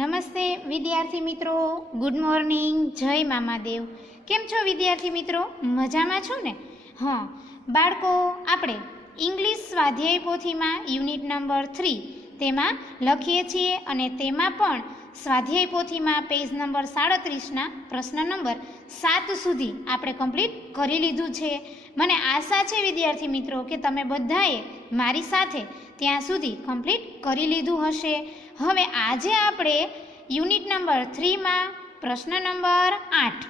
નમસ્તે વિદ્યાર્થી મિત્રો, ગુડ મોર્નિંગ, જય મામાદેવ. કેમ છો વિદ્યાર્થી મિત્રો? મજામાં છો ને? હા બાળકો, આપણે ઇંગ્લિશ સ્વાધ્યાય પોથીમાં યુનિટ નંબર 3 તેમાં લખીએ છીએ અને તેમાં પણ સ્વાધ્યાય પોથીમાં પેજ નંબર 37ના પ્રશ્ન નંબર 7 સુધી આપણે કમ્પ્લીટ કરી લીધું છે. મને આશા છે વિદ્યાર્થી મિત્રો કે તમે બધાએ મારી સાથે ત્યાં સુધી કમ્પ્લીટ કરી લીધું હશે. હવે આજે આપણે યુનિટ નંબર 3માં પ્રશ્ન નંબર 8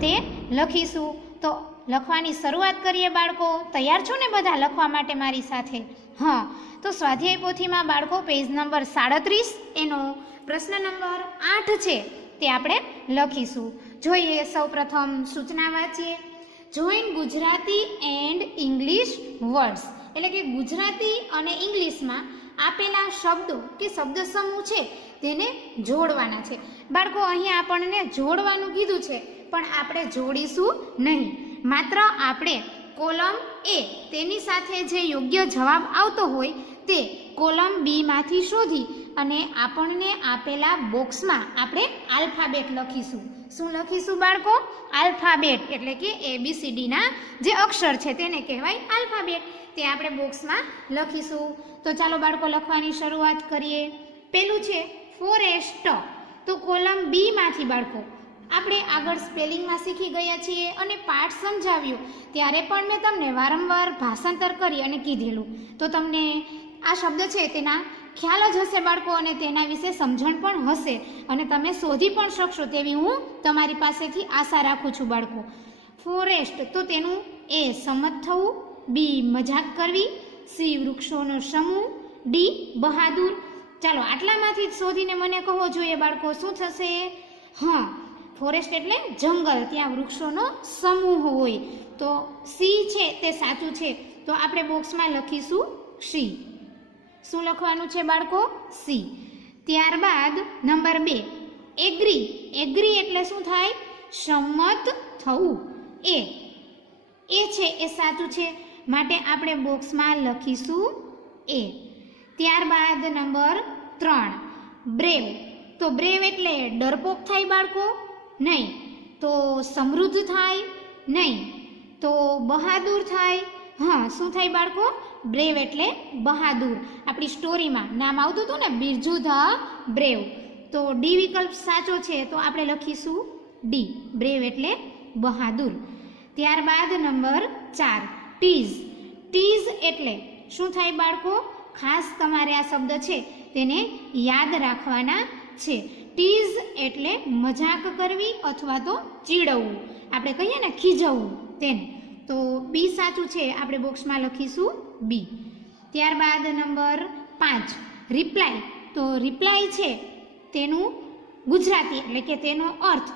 તે લખીશું. તો લખવાની શરૂઆત કરીએ બાળકો. તૈયાર છો ને બધા લખવા માટે મારી સાથે? હા, તો સ્વાધ્યાય પોથીમાં બાળકો પેજ નંબર 37 એનો પ્રશ્ન નંબર 8 છે તે આપણે લખીશું. જોઈએ, સૌપ્રથમ સૂચના વાંચીએ. Join Gujarati and English words, એટલે કે ગુજરાતી અને ઇંગ્લિશમાં આપેલા શબ્દો કે શબ્દ સમૂહ છે તેને જોડવાના છે. બાળકો, અહીંયા આપણને જોડવાનું કીધું છે, પણ આપણે જોડીશું નહીં. માત્ર આપણે કોલમ એ તેની સાથે જે યોગ્ય જવાબ આવતો હોય તે કોલમ બીમાંથી શોધી અને આપણને આપેલા બોક્સમાં આપણે આલ્ફાબેટ લખીશું. શું લખીશું બાળકો? આલ્ફાબેટ, એટલે કે ABCDના જે અક્ષર છે તેને કહેવાય આલ્ફાબેટ. તે આપણે બોક્સમાં લખીશું. તો ચાલો બાળકો લખવાની શરૂઆત કરીએ. પેલું છે ફોરેસ્ટ. તો કોલમ બીમાંથી બાળકો આપણે આગળ સ્પેલિંગમાં શીખી ગયા છીએ અને પાઠ સમજાવ્યો ત્યારે પણ મેં તમને વારંવાર ભાષાંતર કરી અને કીધેલું. તો તમને આ શબ્દ છે તેના ખ્યાલ જ હશે બાળકો, અને તેના વિશે સમજણ પણ હશે અને તમે શોધી પણ શકશો તેવી હું તમારી પાસેથી આશા રાખું છું બાળકો. ફોરેસ્ટ, તો તેનું એ સંમત થવું, બી મજાક કરવી, સી વૃક્ષોનો સમૂહ, ડી બહાદુર. ચાલો આટલામાંથી જ શોધીને મને કહો જોઈએ બાળકો શું થશે? હા, ફોરેસ્ટ એટલે જંગલ, ત્યાં વૃક્ષોનો સમૂહ હોય. તો સી છે તે સાચું છે, તો આપણે બોક્સમાં લખીશું સી. શું લખવાનું છે બાળકો? સી. ત્યારબાદ નંબર 2 એગ્રી. એગ્રી એટલે શું થાય? સંમત થવું. એ છે એ સાચું છે, માટે આપણે બોક્સમાં લખીશું એ. ત્યારબાદ નંબર 3 બ્રેવ. તો બ્રેવ એટલે ડરપોક થાય બાળકો? નહીં. તો સમૃદ્ધ થાય? નહીં. તો બહાદુર થાય? હા, શું થાય બાળકો? બ્રેવ એટલે બહાદુર. આપણી સ્ટોરીમાં નામ આવતું હતું ને, બિરજુ ધ બ્રેવ. તો ડી વિકલ્પ સાચો છે, તો આપણે લખીશું ડી, બ્રેવ એટલે બહાદુર. ત્યારબાદ નંબર 4 ટીઝ. ટીઝ એટલે શું થાય બાળકો? ખાસ તમારે આ શબ્દ છે તેને યાદ રાખવાના છે. ટીઝ એટલે મજાક કરવી અથવા તો ચીડવવું, આપણે કહીએ ને ખીજવવું તેને. તો બી સાચું છે, આપણે બોક્સમાં લખીશું બી. ત્યારબાદ નંબર 5 રિપ્લાય. તો રિપ્લાય છે તેનું ગુજરાતી એટલે કે તેનો અર્થ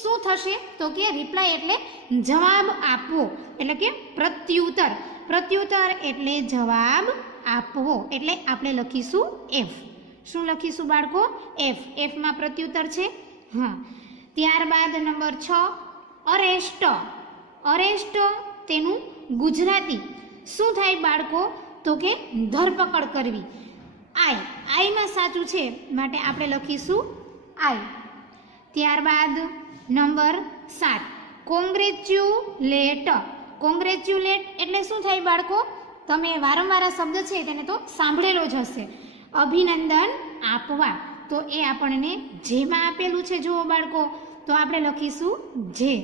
શું થશે? તો કે રિપ્લાય એટલે જવાબ આપવો, એટલે કે પ્રત્યુત્તર. પ્રત્યુત્તર એટલે જવાબ આપવો, એટલે આપણે લખીશું એફ. શું લખીશું બાળકો? એફ. એફમાં પ્રત્યુત્તર છે. હા. ત્યારબાદ નંબર 6 અરેસ્ટ. અરેસ્ટ તેનું ગુજરાતી શું થાય બાળકો? તો કે ધરપકડ કરવી. આઈમાં સાચું છે, માટે આપણે લખીશું આઈ. ત્યારબાદ નંબર 7 કોંગ્રેચ્યુલેટ. કોંગ્રેચ્યુલેટ એટલે શું થાય બાળકો? તમે વારંવાર આ શબ્દ છે તેને તો સાંભળેલો જ હશે. અભિનંદન આપવા. તો એ આપણને જેમાં આપેલું છે જુઓ બાળકો, તો આપણે લખીશું જે.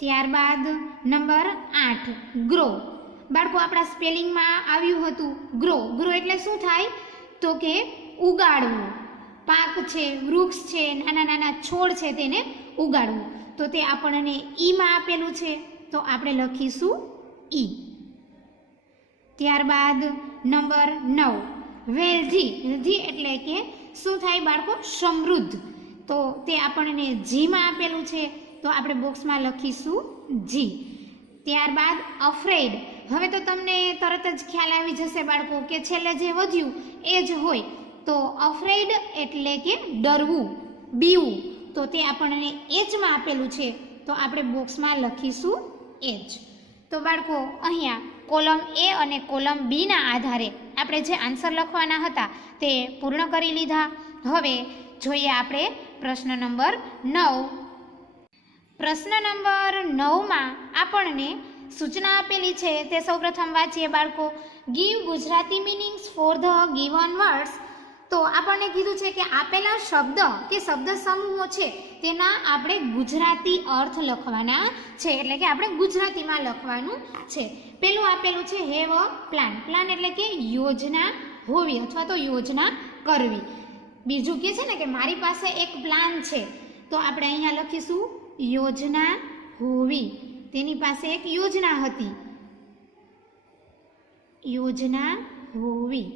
ત્યારબાદ નંબર 8 ગ્રો. બાળકો આપણા સ્પેલિંગમાં આવ્યું હતું ગ્રો. ગ્રો એટલે શું થાય? તો કે ઉગાડવું. પાક છે, વૃક્ષ છે, નાના નાના છોડ છે તેને ઉગાડવું. તો તે આપણને ઈમાં આપેલું છે, તો આપણે લખીશું ઈ. ત્યારબાદ નંબર 9 વેલ્ધી. વેલ્ધી એટલે કે શું થાય બાળકો? સમૃદ્ધ. તો તે આપણને જીમાં આપેલું છે, તો આપણે બોક્સમાં લખીશું જી. ત્યારબાદ અફ્રેડ. હવે તો તમને તરત જ ખ્યાલ આવી જશે બાળકો કે છેલ્લે જે વધ્યું એ જ હોય. તો અફ્રેડ એટલે કે ડરવું, બીવું. તો તે આપણને એચમાં આપેલું છે, તો આપણે બોક્સમાં લખીશું એચ. તો બાળકો અહીંયા કોલમ એ અને કોલમ બીના આધારે આપણે જે આન્સર લખવાના હતા તે પૂર્ણ કરી લીધા. હવે જોઈએ આપણે પ્રશ્ન નંબર 9. પ્રશ્ન નંબર 9માં આપણને સૂચના આપેલી છે તે સૌપ્રથમ વાંચીએ બાળકો. Give Gujarati meanings for the given words. તો આપણને કીધું છે કે આપેલા શબ્દ કે શબ્દ સમૂહો છે તેના આપણે ગુજરાતી અર્થ લખવાના છે, એટલે કે આપણે ગુજરાતીમાં લખવાનું છે. પેલું આપેલું છે હેવ અ પ્લાન. પ્લાન એટલે કે યોજના હોવી અથવા તો યોજના કરવી. બીજું કે છે ને કે મારી પાસે એક પ્લાન છે, તો આપણે અહીંયા લખીશું યોજના હોવી. તેની પાસે એક યોજના હતી, યોજના હોવી.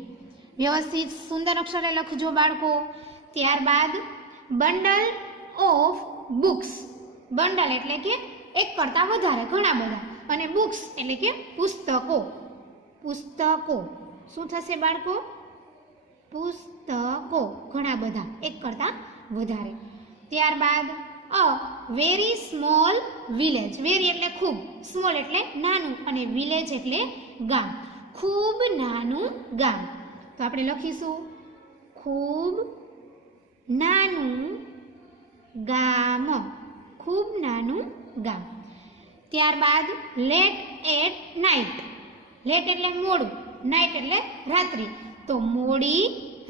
વ્યવસ્થિત સુંદર અક્ષરે લખજો બાળકો. ત્યારબાદ બંડલ ઓફ બુક્સ. બંડલ એટલે કે એક કરતાં વધારે, ઘણા બધા, અને બુક્સ એટલે કે પુસ્તકો. પુસ્તકો શું થશે બાળકો? પુસ્તકો, ઘણા બધા, એક કરતાં વધારે. ત્યારબાદ a very small village. Very એટલે ખૂબ, સ્મોલ એટલે નાનું, અને વિલેજ એટલે ગામ. ખૂબ નાનું ગામ. તો આપણે લખીશું ખૂબ નાનું ગામ. ખૂબ નાનું ગામ. ત્યારબાદ લેટ એટ નાઇટ. લેટ એટલે મોડું, નાઇટ એટલે રાત્રિ, તો મોડી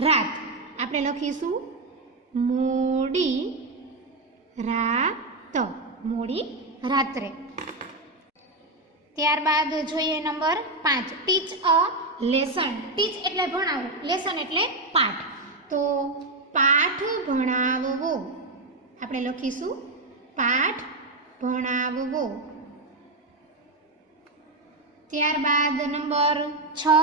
રાત. આપણે લખીશું મોડી રાત, મોડી રાત્રે. ત્યારબાદ જોઈએ નંબર 5. Teach a lesson. ટીચ એટલે ભણાવવું, લેસન એટલે પાઠ, તો પાઠ ભણાવવો. આપણે લખીશું પાઠ ભણાવવો. ત્યારબાદ number 6.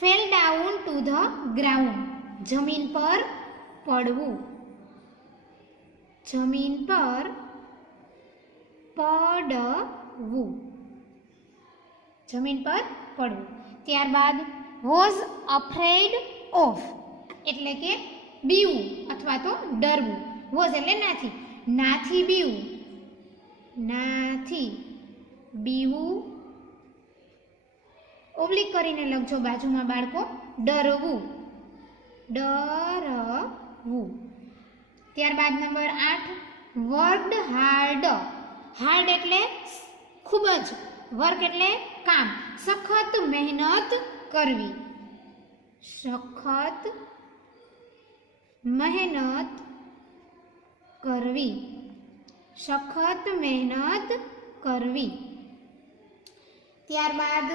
Fell down to the ground. જમીન પર પડવું. જમીન પર પડવું. જમીન પર પડવું. ત્યારબાદ વોઝ અફ્રેડ ઓફ એટલે કે બીવું અથવા તો ડરવું. વોઝ એટલે નાથી, નાથી બીવું, નાથી બીવું. ઓબ્લિક કરીને લખજો બાજુમાં બાળકો. ડરવું, ડરવું. ત્યારબાદ નંબર 8. Worked hard. હાર્ડ એટલે ખૂબ જ, વર્ક એટલે કામ, સખત મહેનત કરવી. સખત મહેનત કરવી. સખત મહેનત કરવી. ત્યારબાદ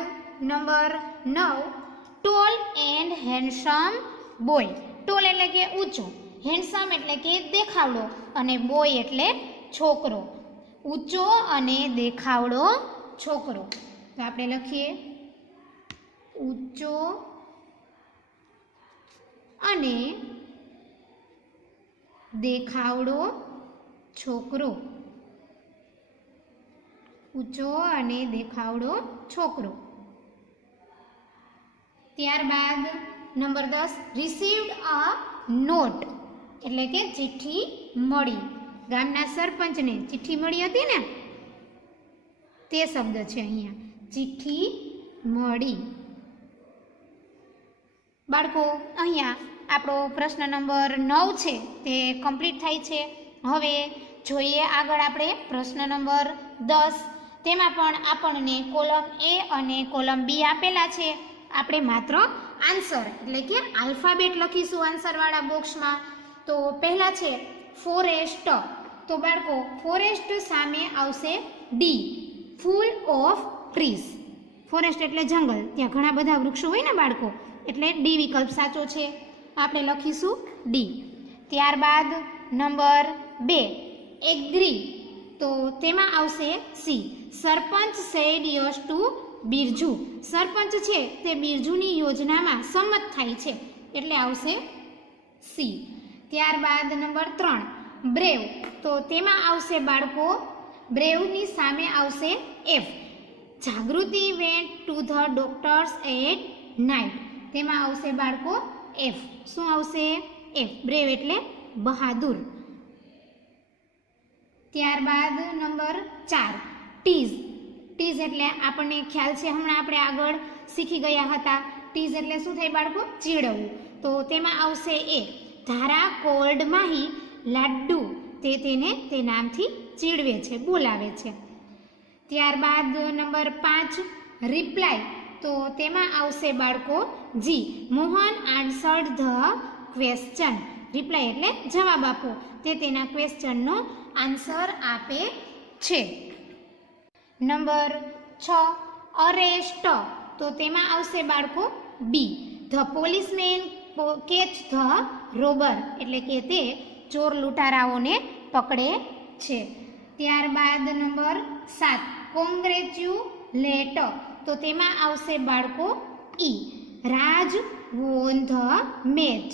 number 9. Tall and handsome boy. Tall એટલે કે ઊંચો, હેન્ડસમ એટલે કે દેખાવડો, અને બોય એટલે છોકરો. ઊંચો અને દેખાવડો છોકરો. તો આપણે લખીએ ઊંચો અને દેખાવડો છોકરો. ઊંચો અને દેખાવડો છોકરો. ત્યારબાદ નંબર 10. રિસીવ્ડ અ નોટ એટલે કે ચિઠ્ઠી મળી. ગામના સરપંચને ચિઠ્ઠી મળી હતી ને, તે શબ્દ છે અહીંયા, ચિઠ્ઠી મળી. બાળકો અહીંયા આપણો પ્રશ્ન નંબર 9 છે તે કમ્પ્લીટ થાય છે. હવે જોઈએ આગળ આપણે પ્રશ્ન નંબર 10. તેમાં પણ આપણને કોલમ A અને કોલમ B આપેલા છે. આપણે માત્ર આન્સર એટલે કે આલ્ફાબેટ લખીશું આન્સરવાળા બોક્સમાં. તો પહેલા છે ફોરેસ્ટ. તો બાળકો ફોરેસ્ટ સામે આવશે D, full of trees. Forest એટલે જંગલ, ત્યાં ઘણા બધા વૃક્ષો હોય ને બાળકો, એટલે ડી વિકલ્પ સાચો છે. આપણે લખીશું ડી. ત્યારબાદ નંબર 2 એગ્રી. તો તેમાં આવશે C. Sarpanch said yes to Birju. Sarpanch છે તે બિરજુની યોજનામાં સંમત થાય છે, એટલે આવશે સી. ત્યારબાદ નંબર 3 બ્રેવ. તો તેમાં આવશે બાળકો, બ્રેવની સામે આવશે F. Jagriti went to the doctors at night. તેમાં આવશે બાળકો એફ. શું આવશે? એફ. બ્રેવ એટલે બહાદુર. ત્યારબાદ નંબર 4 ટીઝ. ટીઝ એટલે આપણને ખ્યાલ છે, હમણાં આપણે આગળ શીખી ગયા હતા. ટીઝ એટલે શું થાય બાળકો? ચીડવવું. તો તેમાં આવશે એ. ધારા કોલ્ડ માહી લાડ્ડુ તે તેને તે નામથી ચીડવે છે, બોલાવે છે. ત્યારબાદ નંબર 5 રિપ્લાય, તો તેમાં આવશે બાળકો G. Mohan answered the question. Reply એટલે જવાબ આપો, તે તેના ક્વેશ્ચનનો આન્સર આપે છે. નંબર 6 અરેસ્ટ, તો તેમાં આવશે બાળકો B. The policeman catch the robber, એટલે કે તે ચોર લૂંટારાઓને પકડે છે. ત્યારબાદ નંબર 7 કોંગ્રેચ્યુલેટ, તો તેમાં આવશે બાળકો ઈ. રાજ વોન ધ મેચ.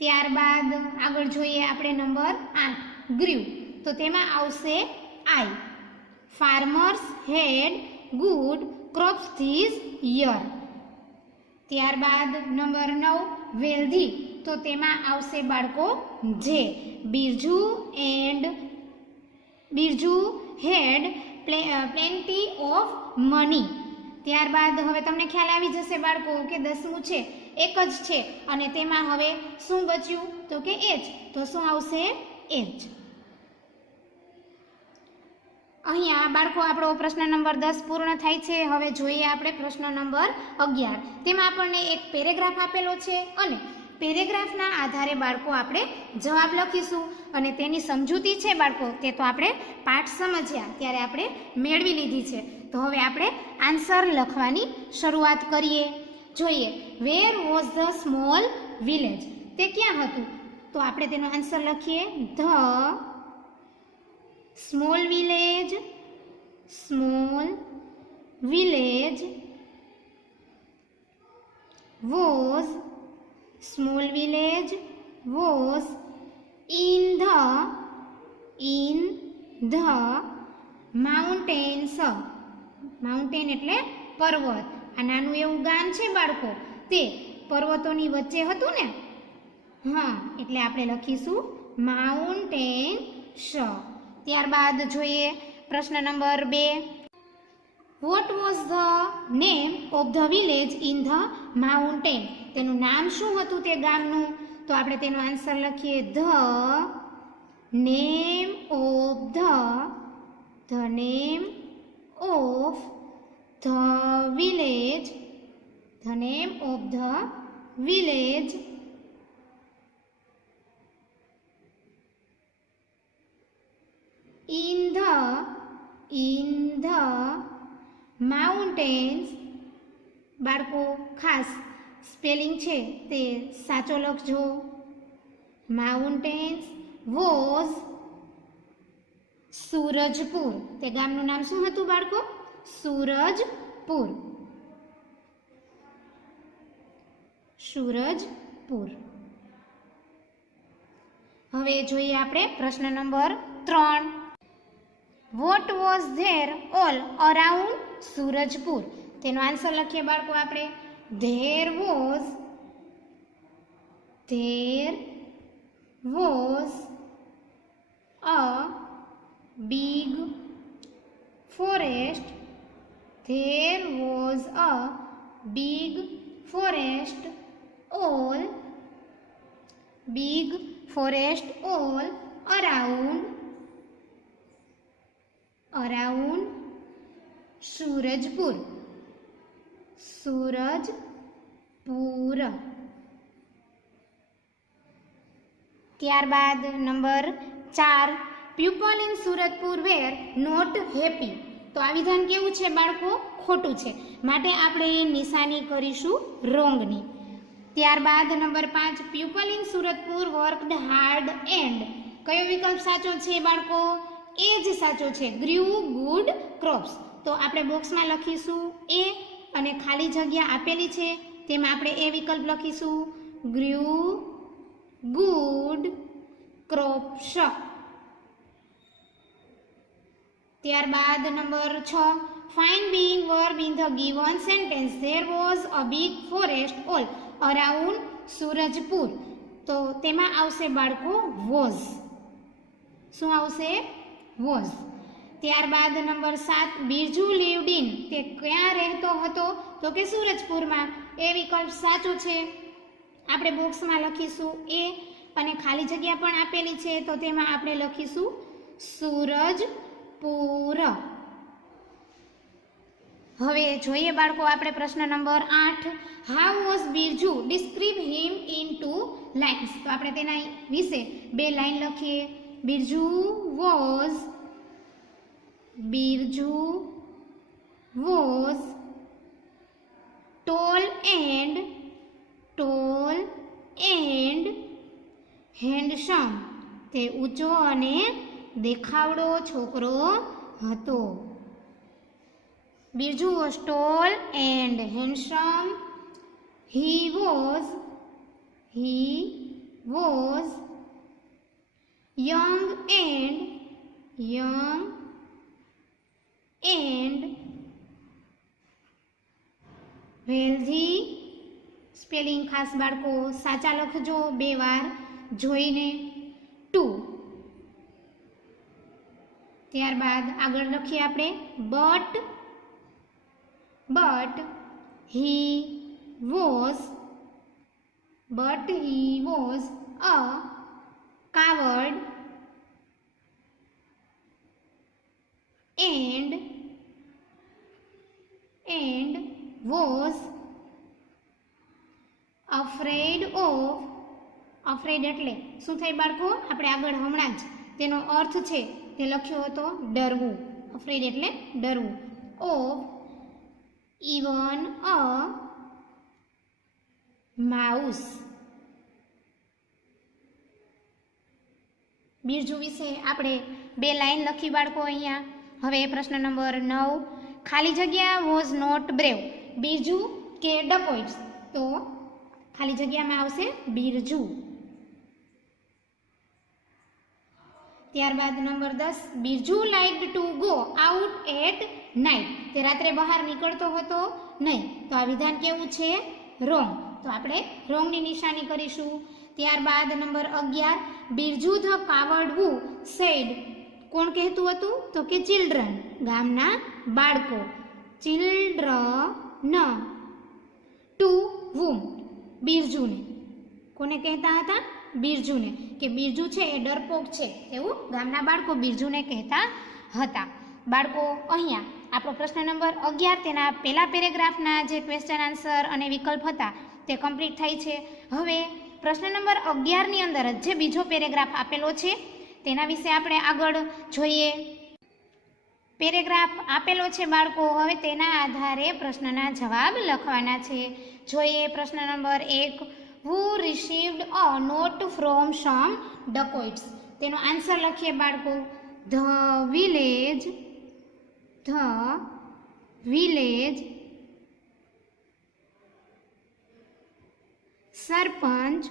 ત્યારબાદ આગળ જોઈએ આપણે નંબર 8 ગ્રીવ, તો તેમાં આવશે I. Farmers had good crops this year. ત્યારબાદ નંબર 9 વેલ્ધી, તો તેમાં આવશે બાળકો J. Birju had plenty of money. ત્યારબાદ હવે તમને ખ્યાલ આવી જશે બાળકો કે 10મું છે એક જ છે અને તેમાં હવે શું બચ્યું તો કે એચ, તો શું આવશે એચ. અહીંયા બાળકો આપણો પ્રશ્ન નંબર 10 પૂર્ણ થાય છે. હવે જોઈએ આપણે પ્રશ્ન નંબર 11. તેમાં આપણને એક પેરેગ્રાફ આપેલો છે અને પેરેગ્રાફના આધારે બાળકો આપણે જવાબ લખીશું અને તેની સમજૂતી છે બાળકો તે તો આપણે પાઠ સમજ્યા ત્યારે આપણે મેળવી લીધી છે. તો હવે આપણે આન્સર લખવાની શરૂઆત કરીએ. જોઈએ where was the small village, તે ક્યાં હતું? તો આપણે તેનો આન્સર લખીએ the small village was in the mountains. Mountain એટલે પર્વત. આ નાનું એવું ગામ છે બાળકો, તે પર્વતોની વચ્ચે હતું ને, હા, એટલે આપણે લખીશું માઉન્ટેન્સ. ત્યારબાદ જોઈએ પ્રશ્ન number 2. What was the name of the village in the mountain, તેનું નામ શું હતું તે ગામનું? તો આપણે તેનો આન્સર લખીએ the name of the village in the mountains. બાળકો ખાસ સ્પેલિંગ છે તે સાચો લખજો. માઉન્ટેન્સ વોઝ સૂરજપુર, તે ગામનું નામ શું હતું બાળકો? સૂરજપુર. હવે જોઈએ આપણે પ્રશ્ન number 3. What was there all around Surajpur, તેનો આન્સર લખીએ બાળકો આપણે there was a big forest. There was a big forest all around Surajpur. ત્યારબાદ number 4. People in Suratpur were not happy, તો આ વિધાન કેવું છે બાળકો? ખોટું છે, માટે આપણે એ નિશાની કરીશું રોંગની. ત્યારબાદ number 5. People in Suratpur worked hard and, કયો વિકલ્પ સાચો છે બાળકો? એ જ સાચો છે, ગ્રીવ ગુડ ક્રોપ્સ. તો આપણે બોક્સમાં લખીશું એ અને ખાલી જગ્યા આપેલી છે તેમાં આપણે એ વિકલ્પ લખીશું ગ્રીવ ગુડ ક્રોપ્સ. ત્યારબાદ number 6. Find being verb in the given sentence. There was a big forest all around Surajpur, તો તેમાં આવશે બાળકો વોઝ. શું આવશે? વોઝ. ત્યારબાદ નંબર 7. બિરજુ લીવડ ઇન, તે ક્યાં રહેતો હતો? તો કે સુરજપુરમાં. એ વિકલ્પ સાચો છે. આપણે બોક્સમાં લખીશું એ, અને ખાલી જગ્યા પણ આપેલી છે તો તેમાં આપણે લખીશું સૂરજપુર. હવે જોઈએ બાળકો આપણે પ્રશ્ન number 8. How was Birju? Describe him in 2 lines. તો આપણે તેના વિશે 2 લાઈન લખીએ. Birju was tall and handsome. તે ઊંચો અને દેખાવડો છોકરો હતો. Birju was tall and handsome. He was young and wealthy. Spelling ખાસ બાળકો સાચા લખજો 2 વાર જોઈને. 2. ત્યારબાદ આગળ લખીએ આપણે but he was a coward and was afraid એટલે શું થાય બાળકો? આપણે આગળ હમણાં જ તેનો અર્થ છે તે લખ્યો હતો ડરવું. afraid એટલે ડરવું. of even a mouse. Birju વિશે આપણે 2 લાઈન લખી બાળકો અહીંયા. હવે પ્રશ્ન નંબર 9. ખાલી જગ્યા વોઝ નોટ બ્રેવ. બિરજુ કે ડકોઇટ્સ? તો ખાલી જગ્યામાં આવશે બિરજુ. ત્યારબાદ number 10. Birju liked to go out at night. તે રાત્રે બહાર નીકળતો હતો નહીં. તો આ વિધાન કેવું છે? રોંગ. તો આપણે રોંગની નિશાની કરીશું. ત્યારબાદ number 11. Birju the coward who said. કોણ કહેતું હતું? તો કે ચિલ્ડ્રન, ગામના બાળકો. Children to whom? બિરજુને. કોને કહેતા હતા? બિરજુને. કે બિરજુ છે એ ડરપોક છે એવું ગામના બાળકો બિરજુને કહેતા હતા. બાળકો અહીંયા આપણો પ્રશ્ન નંબર 11 તેના પહેલા પેરેગ્રાફના જે ક્વેશ્ચન આન્સર અને વિકલ્પ હતા તે કમ્પ્લીટ થાય છે. હવે પ્રશ્ન નંબર 11ની અંદર જ જે બીજો પેરેગ્રાફ આપેલો છે તેના વિશે આપણે આગળ જોઈએ. પેરેગ્રાફ આપેલો છે બાળકો. હવે તેના આધારે પ્રશ્નના જવાબ લખવાના છે. જોઈએ પ્રશ્ન number 1. Who received a note from some dacoits? તેનો આન્સર લખીએ બાળકો. The village sarpanch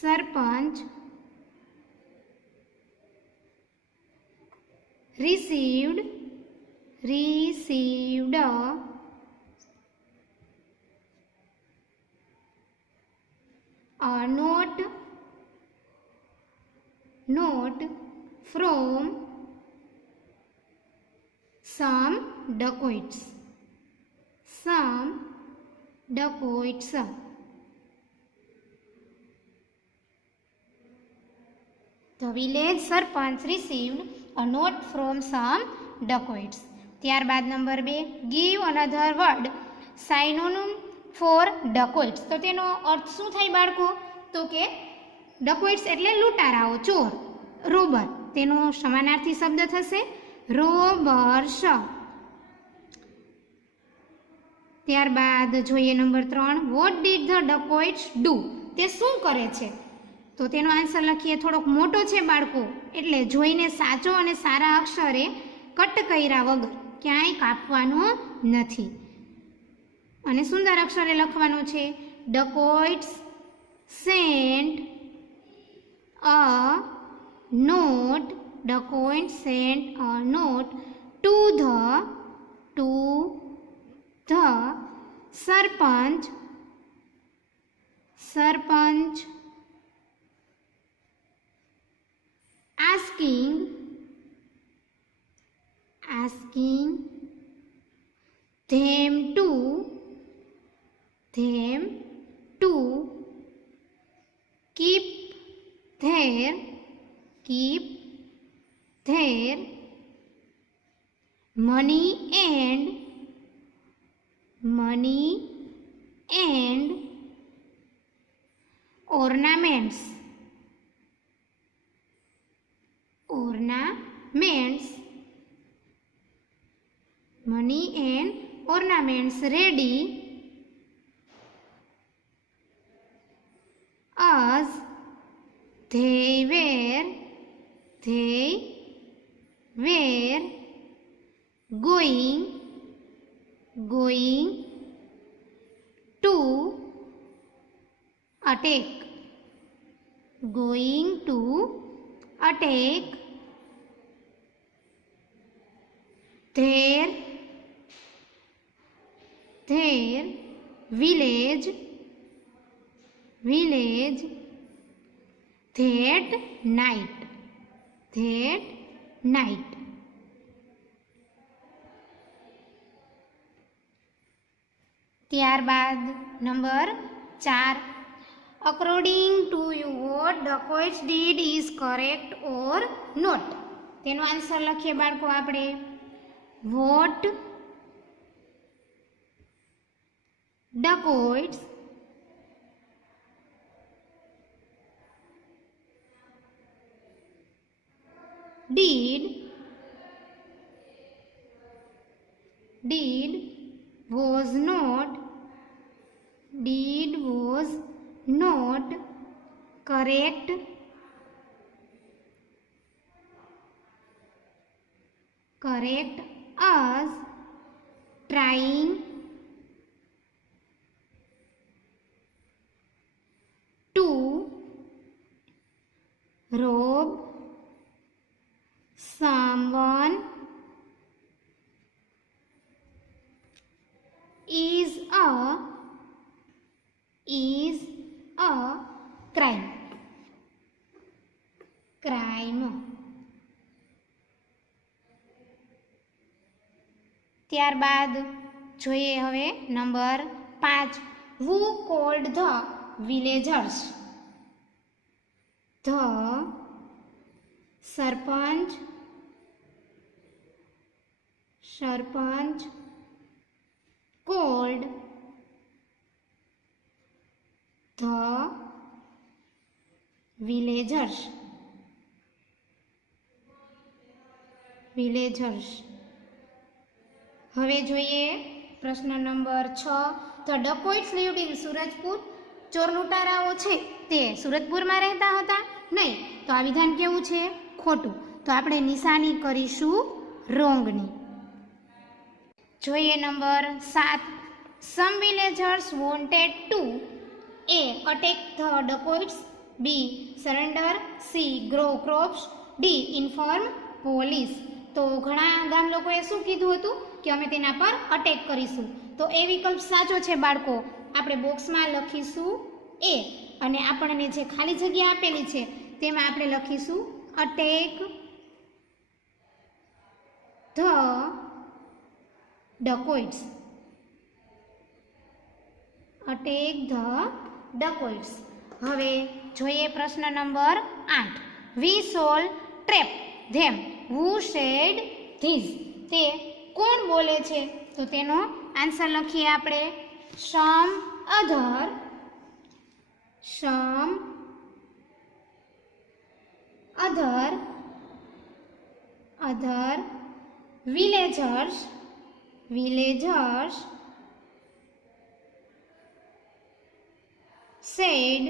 received a note from some dacoits. The village sarpanch received a note from some dacoits. ત્યારબાદ number 2. Give another word synonym for dacoits. તો તેનો અર્થ શું થાય બાળકો? તો કે dacoits એટલે લૂંટારાઓ, ચોર, રોબર. તેનો સમાનાર્થી શબ્દ થશે રોબર્સ. ત્યારબાદ જોઈએ number 3. What did the dacoits do? તે શું કરે છે? તો તેનો આન્સર લખીએ. થોડોક મોટો છે બાળકો એટલે જોઈને સાચો અને સારા અક્ષરે કટ કર્યા વગર ક્યાંય કાપવાનો નથી અને સુંદર અક્ષરે લખવાનું છે. dacoits sent a note to the sarpanch asking them their keep their money and ornaments money and ornaments ready as they were going to attack their village that night. ત્યારબાદ number 4, according to you what dacoits did is correct or not. તેનો answer લખીએ બાળકો આપણે. What dacoits did was not correct as trying to rob someone is a crime. ત્યારબાદ જોઈએ હવે number 5, who called the villagers? The sarpanch called the villagers. હવે જોઈએ પ્રશ્ન number 6, the dacoits lived in Surajpur. ચોર લૂંટારાઓ છે તે સુરજપુરમાં રહેતા હતા? નહીં. તો આ વિધાન કેવું છે? ખોટું. તો આપણે નિશાની કરીશું રોંગની. જોઈએ number 7, some villagers wanted to A. attack the dacoits, B. surrender, C. grow crops, D. inform police. તો ઘણા ગામ લોકોએ શું કીધું હતું કે અમે તેના પર અટેક કરીશું. તો એ વિકલ્પ સાચો છે બાળકો. આપણે બોક્સમાં લખીશું A અને આપણને જે ખાલી જગ્યા આપેલી છે તેમાં આપણે લખીશું અટેક ધ dacoits. હવે જોઈએ પ્રશ્ન number 8, we shall trap them. who said this? તે કોણ બોલે છે? તો તેનો આન્સર લખીએ આપણે. some other villagers said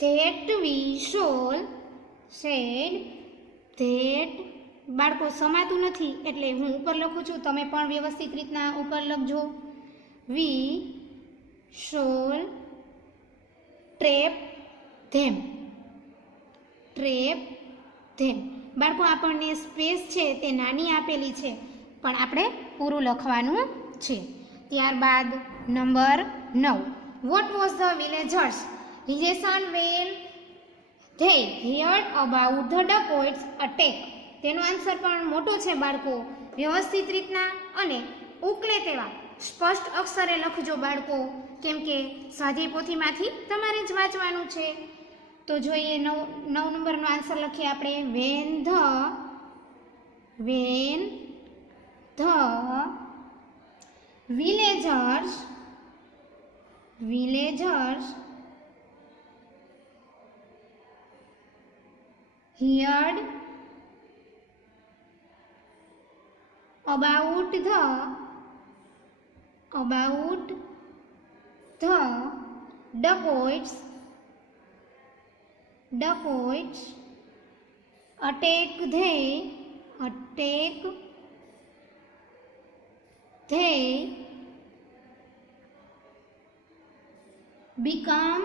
that we shall બાળકો સમાતું નથી એટલે હું ઉપર લખું છું, તમે પણ વ્યવસ્થિત રીતના ઉપર લખજો. we shall trap them. બાળકો આપણને સ્પેસ છે તે નાની આપેલી છે પણ આપણે પૂરું લખવાનું છે. ત્યારબાદ number 9, what was the villagers reaction when they heard about the dacoits attack? તેનો આન્સર પણ મોટો છે બાળકો. વ્યવસ્થિત રીતના અને ઉકલે તેવા સ્પષ્ટ અક્ષરે લખજો બાળકો, કેમ કે સ્વાધ્યાય પોથીમાંથી તમારે જ વાંચવાનું છે. તો જોઈએ 9 નંબરનો આન્સર લખીએ આપણે. When the villagers heard about the dacoits attack they become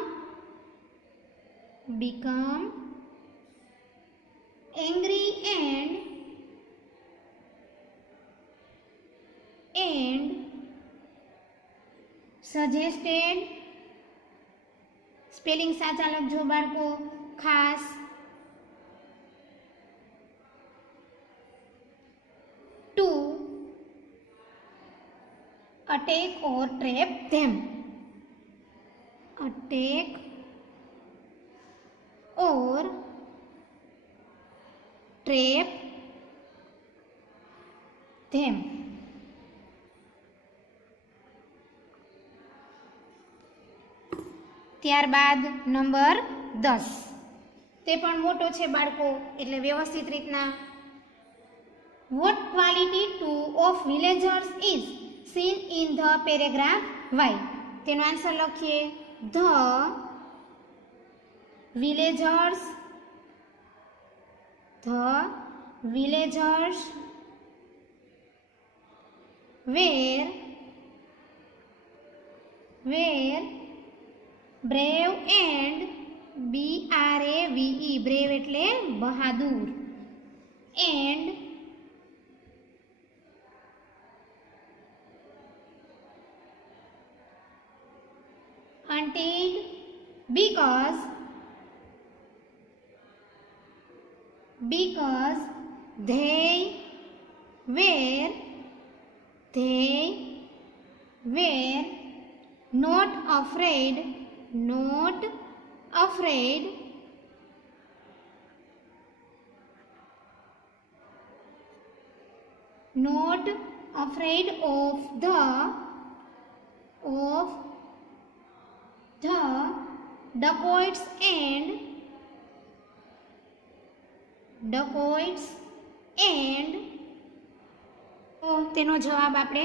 angry and suggested, spelling સાચા લખજો બાળકો ખાસ, to attack or trap them. Attack or trap them. ત્યારબાદ નંબર 10, તે પણ મોટો છે બાળકો, એટલે વ્યવસ્થિત રીતના. What quality of villagers is seen in the paragraph Y? તેનો આન્સર લખીએ. The villagers were brave and brave, brave એટલે બહાદુર, and hunted because they were not afraid of the dacoits and તેનો જવાબ આપણે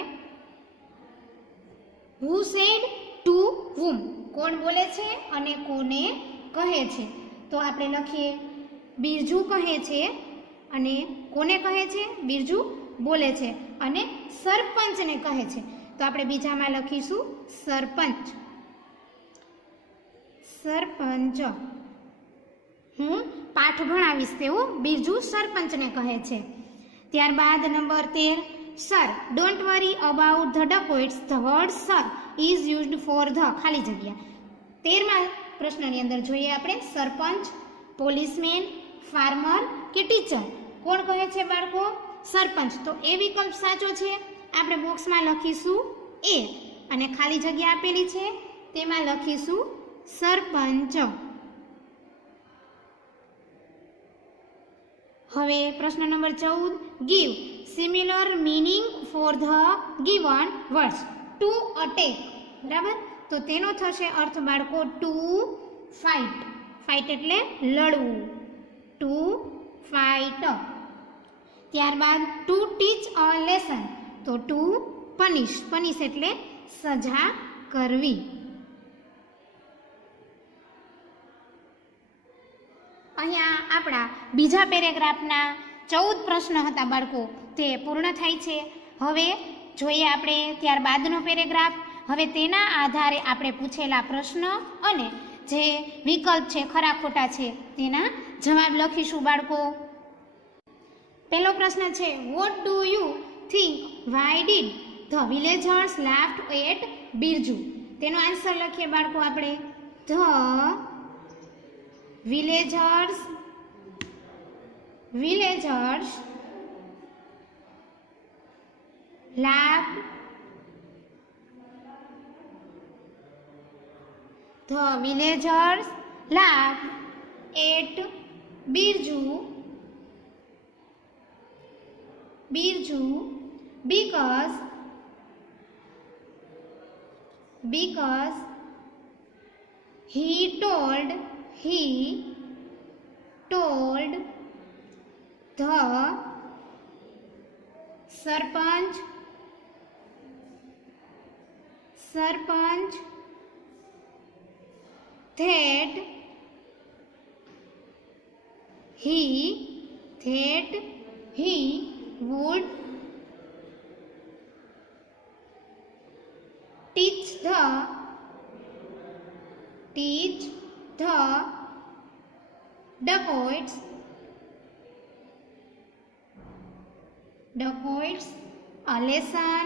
who said to whom, કોણ બોલે છે અને કોને કહે છે. તો આપણે લખીએ બિરજુ કહે છે અને કોને કહે છે? બિરજુ બોલે છે અને સરપંચને કહે છે. તો આપણે બીજામાં લખીશું સરપંચ. હું પાઠ ભણાવીશ તેવું બિરજુ સરપંચને કહે છે. ત્યારબાદ number 13, sir don't worry about the dacoits, the word sir is used for the ખાલી જગ્યા. 13મા પ્રશ્નની અંદર જોઈએ આપણે સરપંચ, પોલીસમેન, ફાર્મર કે ટીચર, કોણ કહે છે બાળકો? સરપંચ. તો એ વિકલ્પ સાચો છે. આપણે બોક્સમાં લખીશું એ અને ખાલી જગ્યા આપેલી છે તેમાં લખીશું સરપંચ. હવે પ્રશ્ન number 14, give similar meaning four the given words. Two attack, બરાબર? તો તેનો થશે અર્થ બાળકો ટુ ફાઇટ. ફાઇટ એટલે લડવું, ટુ ફાઇટ. ત્યારબાદ ટુ ટીચ અ લેસન, તો ટુ પનિશ. પનિશ એટલે સજા કરવી. અહીંયા આપણા બીજા પેરેગ્રાફના 14 પ્રશ્ન હતા બાળકો, તે પૂર્ણ થાય છે. હવે જોઈએ આપણે ત્યારબાદનો પેરેગ્રાફ. હવે તેના આધારે આપણે પૂછેલા પ્રશ્ન અને જે વિકલ્પ છે ખરા ખોટા છે તેના જવાબ લખીશું બાળકો. પહેલો પ્રશ્ન છે, what do you think why did the villagers laughed at Birju? તેનો આન્સર લખીએ બાળકો આપણે. The villagers laughed The villagers laughed at Birju because he told the sarpanch that he would teach the dacoits a lesson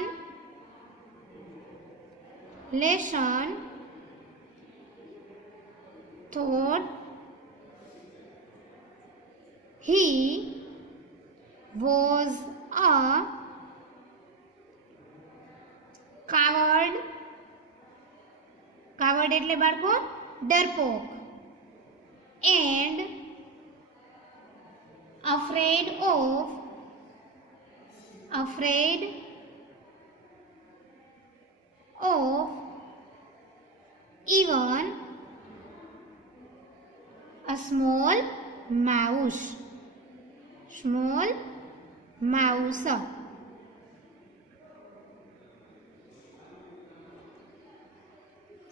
thought he was a coward એટલે બાળકો ડરપોક and afraid of even a small mouse.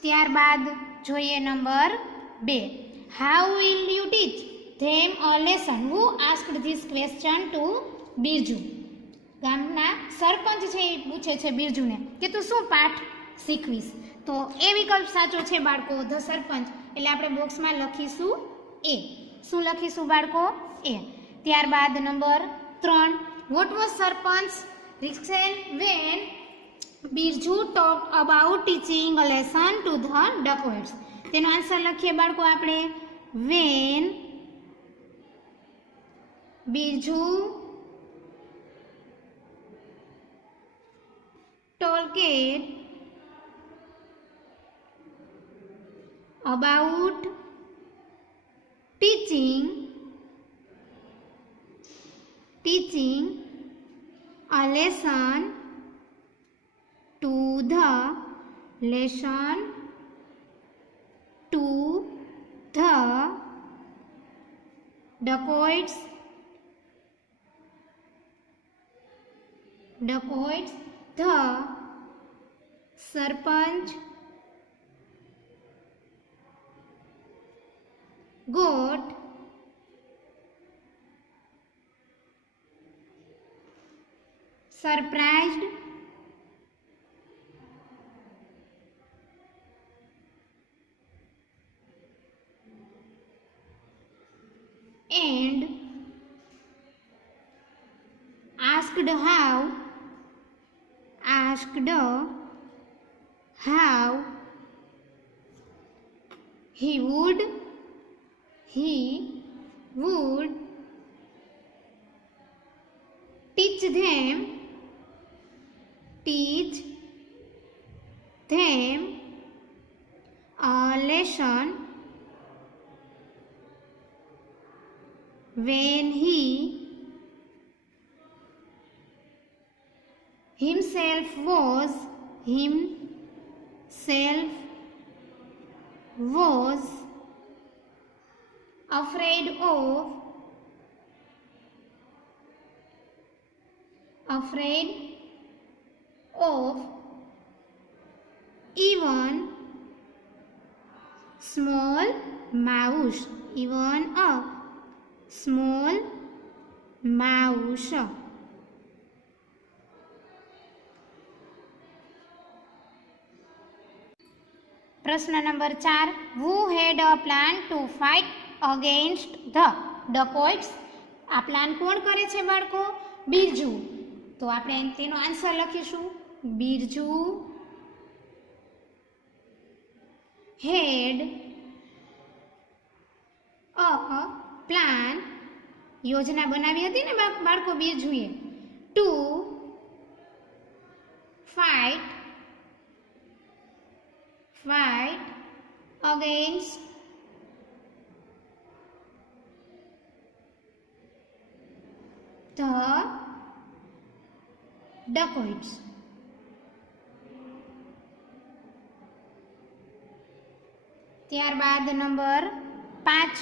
ત્યારબાદ જોઈએ number 2. How will you teach them a lesson? Who asked this question to Birju? ગામના સરપંચ છે એ પૂછે છે બિરજુને કે તું શું પાઠ શીખવીશ? તો એ વિકલ્પ સાચો છે બાળકો, ધ સરપંચ. એટલે આપણે બોક્સમાં લખીશું એ. શું લખીશું બાળકો? એ. ત્યારબાદ number 3. What was sarpanch reaction when Birju talked about teaching a lesson to the dacoits? તેનો આન્સર લખીએ બાળકો આપણે. When Birju talked about teaching a lesson to the dacoits, the sarpanch got surprised and asked how he would teach them a lesson when he himself was afraid of even small mouse. પ્રશ્ન number 4. Who had a plan to fight against the dacoits? આ plan કોણ કરે છે બાળકો? બિરજુ. તો આપણે તેનો answer લખીશું. બિરજુ had a plan, યોજના બનાવી હતી ને બાળકો બિરજુએ, to fight against the dacoits. ત્યારબાદ number 5,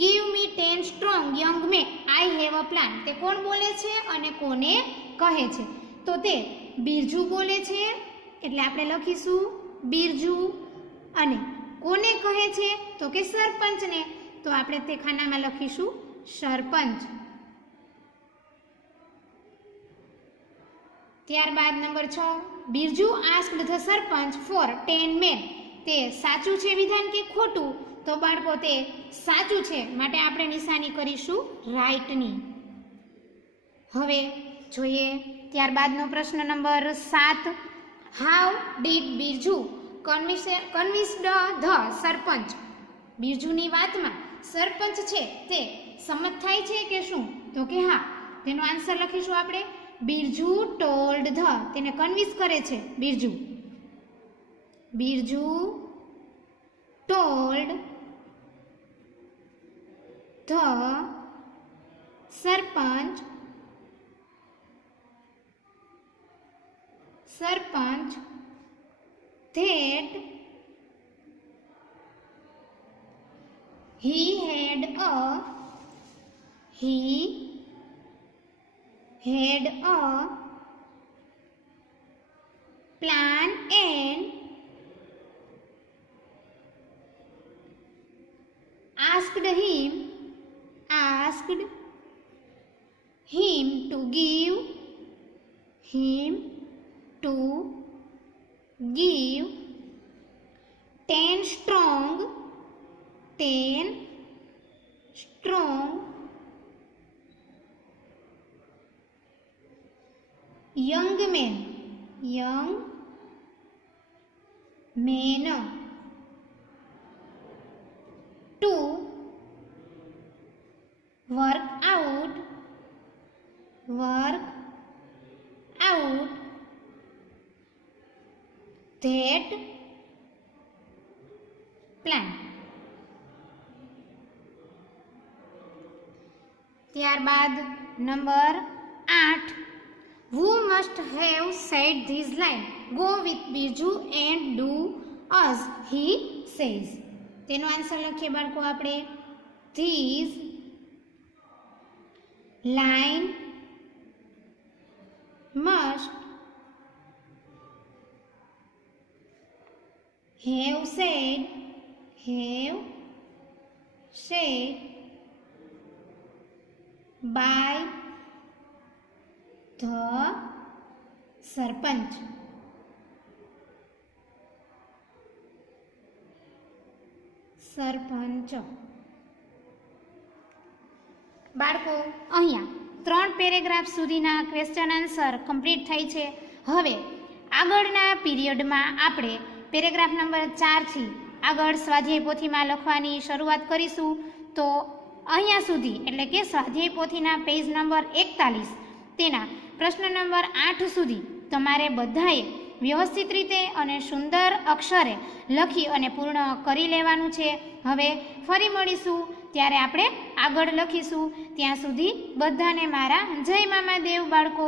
give me 10 strong young man I have a plan. તે કોણ બોલે છે અને કોને કહે છે? તો તે બિરજુ બોલે છે, એટલે આપણે લખીશું બિરજુ. અને કોને કહે છે? તો કે સરપંચને, તો આપણે તે ખાનામાં લખીશું સરપંચ. ત્યારબાદ number 6, Birju asked the sarpanch for 10 men. તે સાચું છે વિધાન કે ખોટું? તો બાળકો તે સાચું છે, માટે આપણે નિશાની કરીશું રાઈટની. હવે જોઈએ ત્યારબાદનો પ્રશ્ન number 7, how did Birju convinced the sarpanch. બિરજુની વાતમાં સરપંચ છે તે સંમત થાય છે કે શું? તો કે હા. તેનો આન્સર લખીશું આપણે બિરજુ ટોલ્ડ ધ. તેને કન્વિન્સ કરે છે Birju. Birju told the sarpanch that he had a plan and asked him to give 10 strong young men to work out that plan. ત્યારબાદ number 8, who must have said this line, go with Birju and do as he says. તેનો answer લખીએ બાળકો આપણે this line must have said by the સરપંચ. બાળકો અહીંયા 3 paragraph સુધીના question answer complete થઈ છે. હવે આગળના પીરિયડમાં આપણે પેરેગ્રાફ નંબર 4 થી આગળ સ્વાધ્યાય પોથીમાં લખવાની શરૂઆત કરીશું. તો અહીંયા સુધી એટલે કે સ્વાધ્યાય પોથીના પેજ નંબર 41 તેના પ્રશ્ન નંબર 8 સુધી તમારે બધાએ વ્યવસ્થિત રીતે અને સુંદર અક્ષરે લખી અને પૂર્ણ કરી લેવાનું છે. હવે ફરી મળીશું ત્યારે આપણે આગળ લખીશું. ત્યાં સુધી બધાને મારા જય મામાદેવ બાળકો.